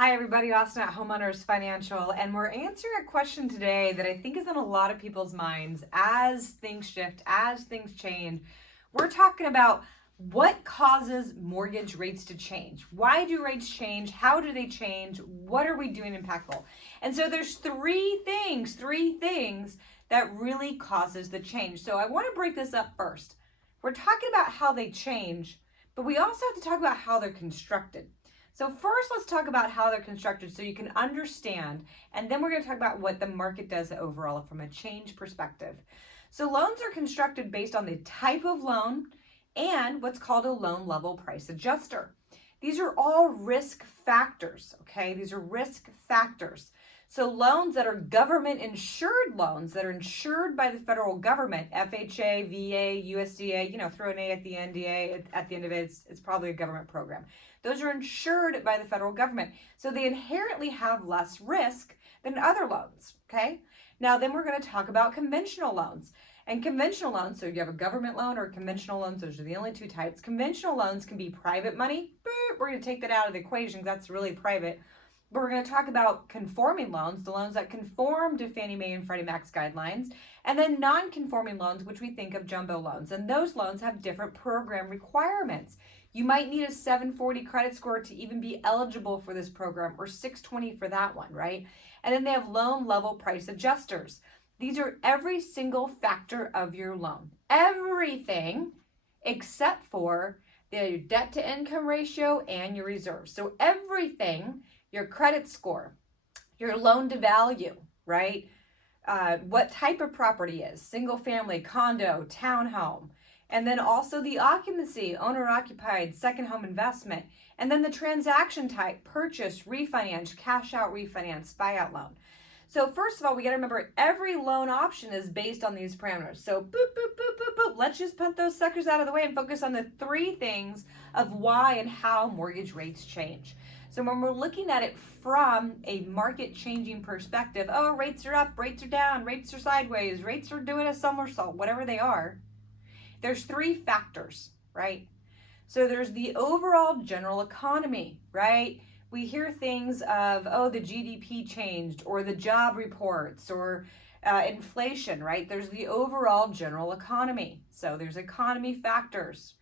Hi everybody, Austin at Homeowners Financial, and we're answering a question today that I think is on a lot of people's minds as things shift, as things change. We're talking about what causes mortgage rates to change. Why do rates change? How do they change? What are we doing impactful? And so there's three things that really causes the change. So I want to break this up first. We're talking about how they change, but we also have to talk about how they're constructed. So first, let's talk about how they're constructed so you can understand, and then we're going to talk about what the market does overall from a change perspective. So loans are constructed based on the type of loan and what's called a loan level price adjuster. These are all risk factors, okay? These are risk factors. So loans that are government insured loans that are insured by the federal government, FHA, VA, USDA, throw an A at the end, DA at the end of it, it's probably a government program. Those are insured by the federal government. So they inherently have less risk than other loans, okay? Now then we're going to talk about conventional loans. And conventional loans, so you have a government loan or conventional loans, those are the only two types. Conventional loans can be private money. We're going to take that out of the equation because that's really private. But we're going to talk about conforming loans, the loans that conform to Fannie Mae and Freddie Mac's guidelines, and then non-conforming loans, which we think of jumbo loans. And those loans have different program requirements. You might need a 740 credit score to even be eligible for this program, or 620 for that one, right? And then they have loan level price adjusters. These are every single factor of your loan. Everything except for the debt to income ratio and your reserves. So everything, your credit score, your loan to value, right? What type of property is, single family, condo, townhome, and then also the occupancy, owner occupied, second home investment, and then the transaction type, purchase, refinance, cash out refinance, buyout loan. So first of all, we got to remember every loan option is based on these parameters. So boop, boop, boop, boop, boop. Let's just put those suckers out of the way and focus on the three things of why and how mortgage rates change. So when we're looking at it from a market changing perspective, oh, rates are up, rates are down, rates are sideways, rates are doing a somersault, whatever they are, there's three factors, right? So there's the overall general economy, right? We hear things of, oh, the GDP changed, or the job reports, or inflation, right? There's the overall general economy. So there's economy factors.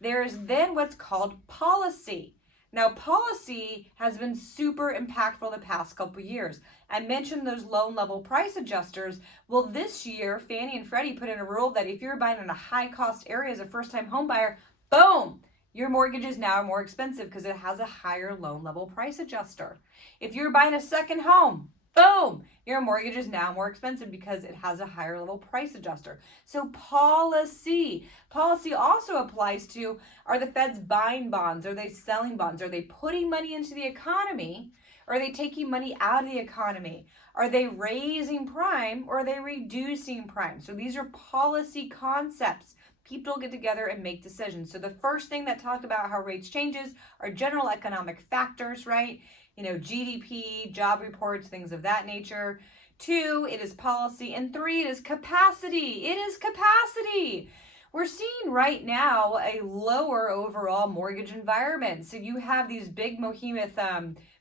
There's then what's called policy. Now, policy has been super impactful the past couple years. I mentioned those loan level price adjusters. Well, this year, Fannie and Freddie put in a rule that if you're buying in a high cost area as a first time home buyer, boom, your mortgage is now more expensive because it has a higher loan level price adjuster. If you're buying a second home, boom, your mortgage is now more expensive because it has a higher level price adjuster. So policy also applies to, are the feds buying bonds? Are they selling bonds? Are they putting money into the economy? Are they taking money out of the economy? Are they raising prime or are they reducing prime? So these are policy concepts. People get together and make decisions. So the first thing that talked about how rates changes are general economic factors, right? GDP, job reports, things of that nature. 2, it is policy. And 3, it is capacity. It is capacity. We're seeing right now a lower overall mortgage environment. So you have these big behemoth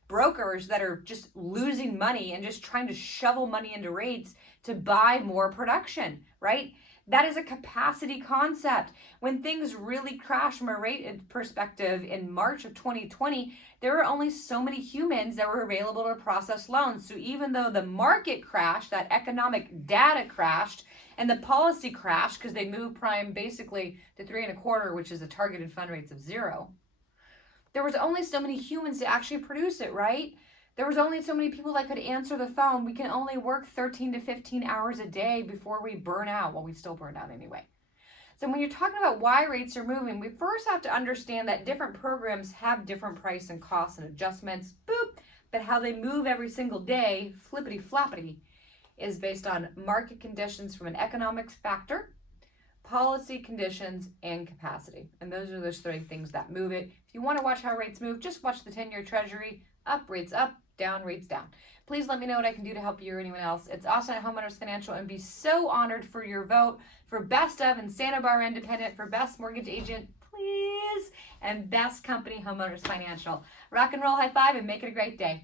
brokers that are just losing money and just trying to shovel money into rates to buy more production, right? That is a capacity concept. When things really crashed from a rate perspective in March of 2020, there were only so many humans that were available to process loans. So even though the market crashed, that economic data crashed, and the policy crashed because they moved prime basically to 3.25, which is the targeted fund rates of 0, there was only so many humans to actually produce it, right? There was only so many people that could answer the phone. We can only work 13 to 15 hours a day before we burn out. Well, we still burn out anyway. So when you're talking about why rates are moving, we first have to understand that different programs have different price and costs and adjustments, but how they move every single day, flippity floppity, is based on market conditions from an economics factor, policy conditions, and capacity. And those are those three things that move it. If you want to watch how rates move, just watch the 10-year Treasury. Up, rates up, down, rates down. Please let me know what I can do to help you or anyone else. It's Austin at Homeowners Financial, and be so honored for your vote for Best of and Santa Barbara Independent for Best Mortgage Agent. Please is, and best company, Homeowners Financial. Rock and roll, high five, and make it a great day.